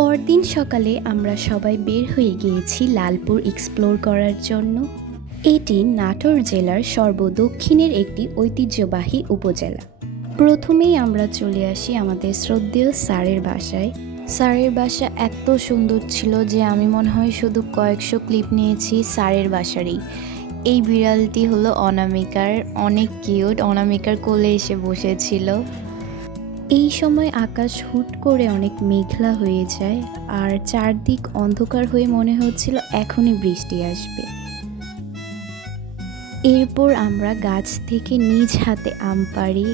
পরদিন সকালে আমরা সবাই বের হয়ে গিয়েছি লালপুর এক্সপ্লোর করার জন্য। এটি নাটোর জেলার সর্বদক্ষিণের একটি ঐতিহ্যবাহী উপজেলা। প্রথমেই আমরা চলে আসি আমাদের শ্রদ্ধেয় স্যারের বাসায়। স্যারের বাসা এত সুন্দর ছিল যে আমি মনে হয় শুধু কয়েকশো ক্লিপ নিয়েছি স্যারের বাসারই। এই বিড়ালটি হলো অনামিকার, অনেক কিউট। অনামিকার কোলে এসে বসেছিল। এই সময় আকাশ হুট করে অনেক মেঘলা হয়ে যায় আর চারদিক অন্ধকার হয়ে মনে হচ্ছিল এখনই বৃষ্টি আসবে। এরপর আমরা গাছ থেকে নিজ হাতে আম পাড়ি।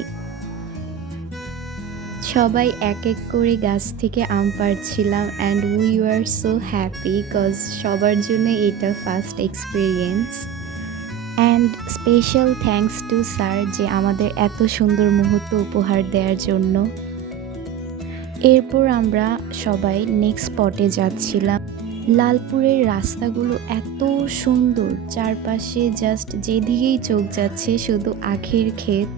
সবাই এক এক করে গাছ থেকে আম পাড়ছিলাম and we were so happy cause সবার জন্য এটা first experience. And special thanks to sir যে আমাদের এত সুন্দর মুহূর্ত উপহার দেওয়ার জন্য। এরপর আমরা সবাই নেক্সট স্পটে যাচ্ছিলাম। লালপুরের রাস্তাগুলো এত সুন্দর, চারপাশে জাস্ট যেদিকেই চোখ যাচ্ছে শুধু আখের ক্ষেত।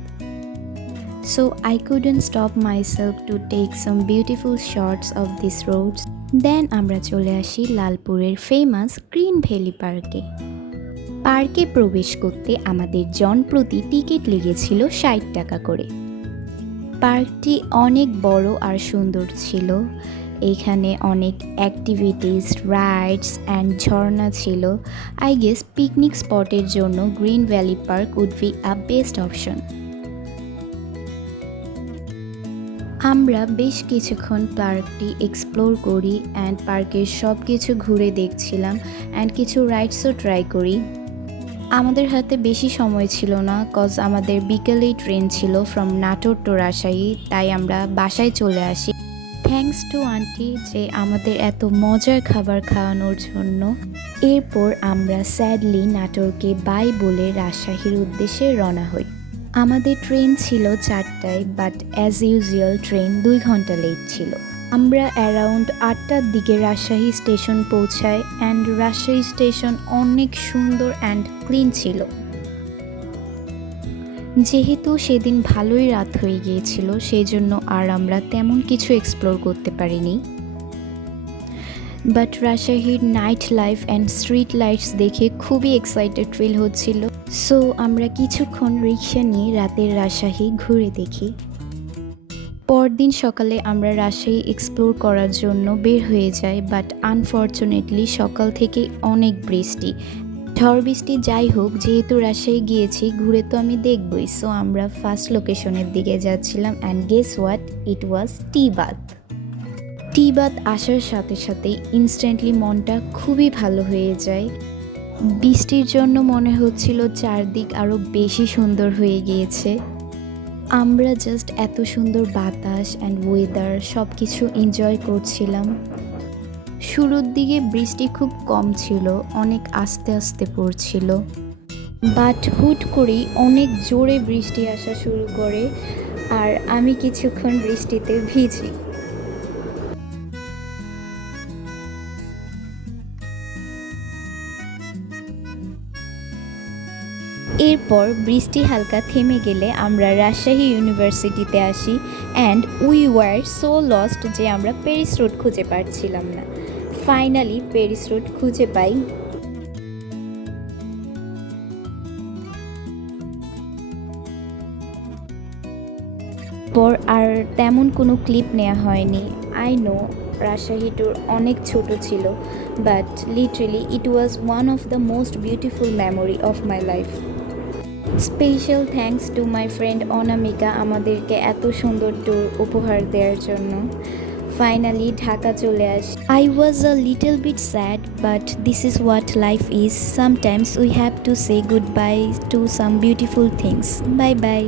So I couldn't stop myself to take some beautiful shots of this roads. Then আমরা চলে আসি লালপুরের ফেমাস গ্রিন ভ্যালি পার্কে। পার্কে প্রবেশ করতে আমাদের জনপ্রতি টিকিট লেগেছিল ৬০ টাকা করে। পার্কটি অনেক বড় আর সুন্দর ছিল। এখানে অনেক অ্যাক্টিভিটিস, রাইডস অ্যান্ড ঝর্ণা ছিল। আই গেস পিকনিক স্পটের জন্য Green Valley Park would be a best option. আমরা বেশ কিছুক্ষণ পার্কটি এক্সপ্লোর করি অ্যান্ড পার্কের সব কিছু ঘুরে দেখছিলাম অ্যান্ড কিছু রাইডসও ট্রাই করি। আমাদের হাতে বেশি সময় ছিল না কজ আমাদের বিকেলেই ট্রেন ছিল ফ্রম নাটোর টু রাজশাহী, তাই আমরা বাসায় চলে আসি। থ্যাঙ্কস টু আন্টি যে আমাদের এত মজার খাবার খাওয়ানোর জন্য। এরপর আমরা স্যাডলি নাটোরকে বাই বলে রাজশাহীর উদ্দেশ্যে রওনা হই। আমাদের ট্রেন ছিল ৪টায়, বাট অ্যাজ ইউজুয়াল ট্রেন ২ ঘন্টা লেট ছিল। আমরা অ্যারাউন্ড ৮টার দিকে রাজশাহী স্টেশন পৌঁছাই অ্যান্ড রাজশাহী স্টেশন অনেক সুন্দর অ্যান্ড ক্লিন ছিল। যেহেতু সেদিন ভালোই রাত হয়ে গিয়েছিল সেই জন্য আর আমরা তেমন কিছু এক্সপ্লোর করতে পারিনি, বাট রাজশাহীর night life and street lights দেখে খুবই এক্সাইটেড ফিল হচ্ছিল। সো আমরা কিছুক্ষণ রিক্সা নিয়ে রাতের রাজশাহী ঘুরে দেখি। পরদিন সকালে আমরা রাজশাহী এক্সপ্লোর করার জন্য বের হয়ে যাই, বাট আনফর্চুনেটলি সকাল থেকে অনেক বৃষ্টি, ঝড় বৃষ্টি। যাই হোক, যেহেতু রাজশাহী গিয়েছি ঘুরে তো আমি দেখবই। সো আমরা ফার্স্ট লোকেশনের দিকে যাচ্ছিলাম and guess what, it was tea bath. Tea bath আসার সাথে সাথেই ইনস্ট্যান্টলি মনটা খুবই ভালো হয়ে যায়। বৃষ্টির জন্য মনে হচ্ছিল চারদিক আরও বেশি সুন্দর হয়ে গিয়েছে। আমরা জাস্ট এত সুন্দর বাতাস অ্যান্ড ওয়েদার সব কিছু এনজয় করছিলাম। শুরুর দিকে বৃষ্টি খুব কম ছিল, অনেক আস্তে আস্তে পড়ছিল, বাট হুট করেই অনেক জোরে বৃষ্টি আসা শুরু করে আর আমি কিছুক্ষণ বৃষ্টিতে ভিজি। এরপর বৃষ্টি হালকা থেমে গেলে আমরা রাজশাহী ইউনিভার্সিটিতে আসি and we were so lost যে আমরা প্যারিস রোড খুঁজে পাচ্ছিলাম না। ফাইনালি প্যারিস রোড খুঁজে পাই। পর আর তেমন কোনো ক্লিপ নেওয়া হয়নি। আই নো রাজশাহী ট্যুর অনেক ছোট ছিল, but literally it was one of the most beautiful memory of my life. Special thanks to my friend Anamika আমাদেরকে এত সুন্দর ট্যুর উপহার দেওয়ার জন্য। ফাইনালি ঢাকা চলে আসি। I was a little bit sad, but this is what life is. Sometimes we have to say goodbye to some beautiful things. Bye bye.